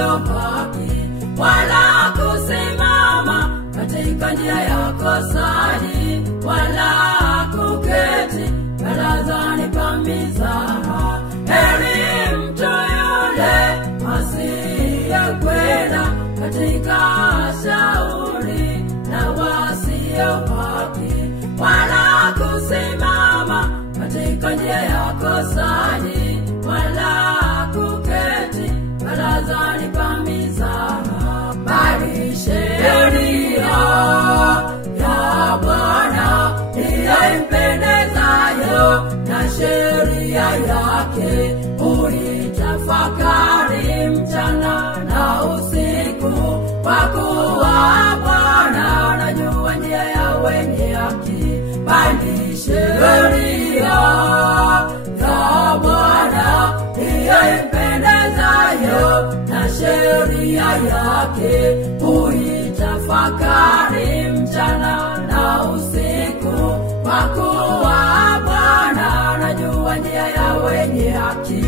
sio haki, wala kusimama katika njia ya kosani, wala kuketi barazani pa mizaha. Heri mtu yule asiyekwenda katika shauri la wasio haki, wala kusimama katika njia ya kosani, wala kuketi barazani pa mizaha. Bali sheria ya Bwana ndiyo impendezayo, na sheria yake uitafakari mchana na usiku. Kwa kuwa Bwana anajua njia ya wenye haki. Bali sheria ya Bwana ndiyo impendezayo, na sheria yake uitafakari mchana na usiku. Kwa kuwa Bwana anajua njia ya wenye haki.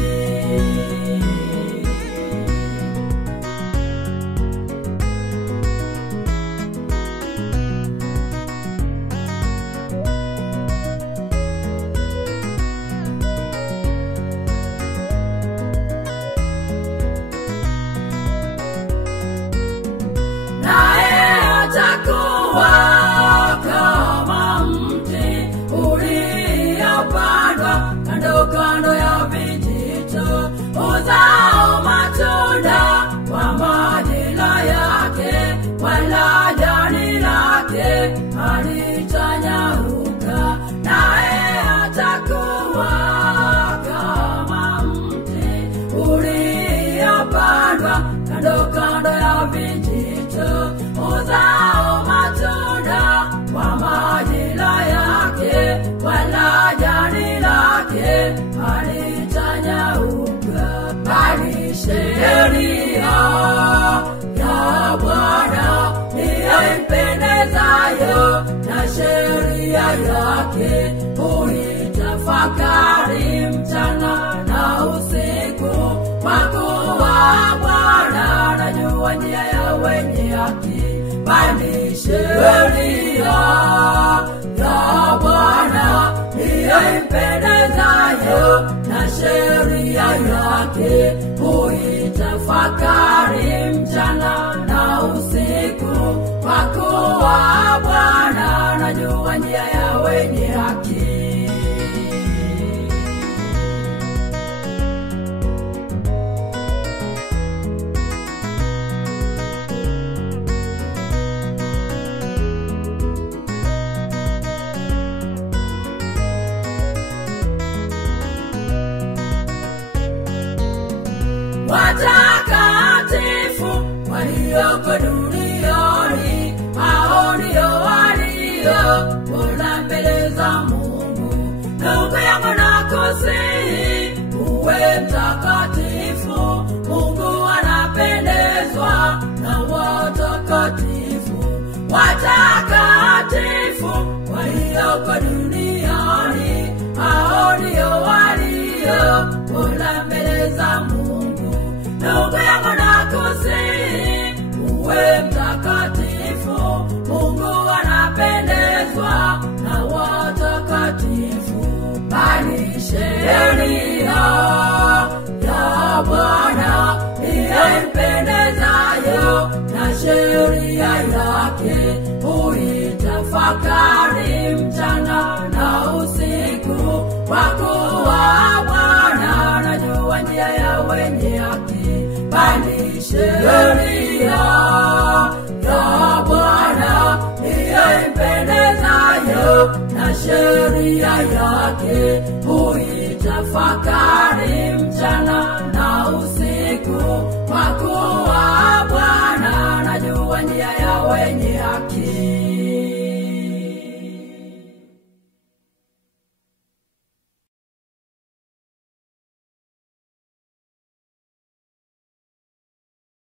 Kama mti uliopandwa kando ya vijito, uzao matunda kwa majira yake, wala jani lake halitanyauka. Naye atakuwa kama mti uliopandwa kando ya vijito, uzao matunda kwa majira yake, wala jani lake halitanyauka. Bali sheria ya Bwana ndiyo impendezayo, na sheria yake uitafakari mchana na usiku. Kwa kuwa Bwana anajua njia ya wenye haki. Bali sheria ya Bwana ndiyo impendezayo, na sheria yake uitafakari mchana na usiku. Kwa kuwa Bwana anajua njia ya wenye haki. Watakatifu walioko duniani, hao ndio walio mbele za Mungu. Ndugu yangu nakusihi uwe mtakatifu. Mungu anapendezwa na watakatifu. Watakatifu walioko duniani, hao ndio walio mbele za Mungu. Ndugu yangu nakusihi uwe mtakatifu. Mungu anapendezwa na watakatifu. Bali sheria ya Bwana ndiyo impendezayo, na sheria yake uitafakari mchana na usiku. Kwa kuwa Bwana anajua njia ya wenye haki. Bali sheria ya Bwana ndiyo impendezayo, na sheria yake uitafakari mchana na usiku. Kwa kuwa Bwana anajua njia ya wenye haki.